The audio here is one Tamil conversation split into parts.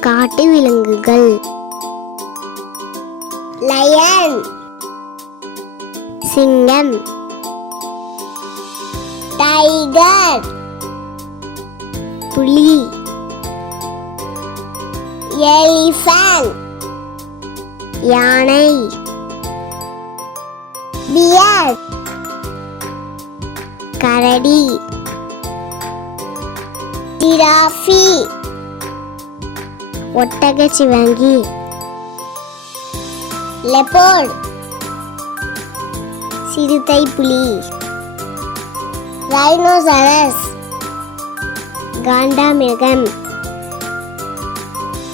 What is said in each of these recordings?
காட்டு விலங்குகள். லயன், சிங்கம். டைகர், புலி. எலிஃபண்ட், யானை. பியர், கரடி. ஜிராஃபி, ஒட்டகச்சிவிங்கி. லெப்பர்ட், சிறுத்தை புலி. ரைனோசரஸ், காண்டாமிருகம்.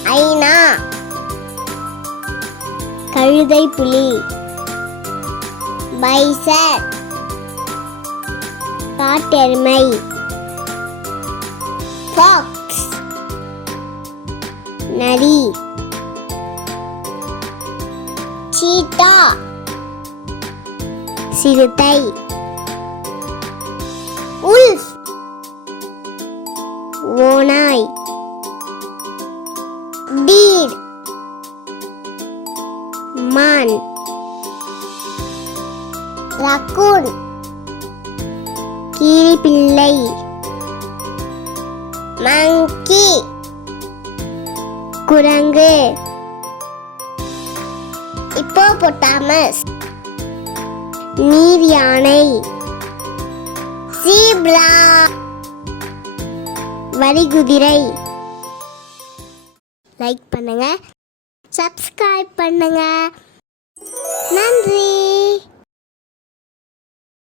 ஐனா, கழுதை புலி. பைசன், காட்டெருமை. ஃபாக்ஸ், நரி. சீட்டா, சிறுத்தை. உல்ஃப், ஓநாய். டீர், மான். ரக்கூன், கீரிப்பிள்ளை. மங்கி, குரங்கு. ஹிப்போபொட்டாமஸ், நீர் யானை. ஜீப்ரா, வரிகுதிரை. லைக் பண்ணுங்க, சப்ஸ்கிரைப் பண்ணுங்க. நன்றி.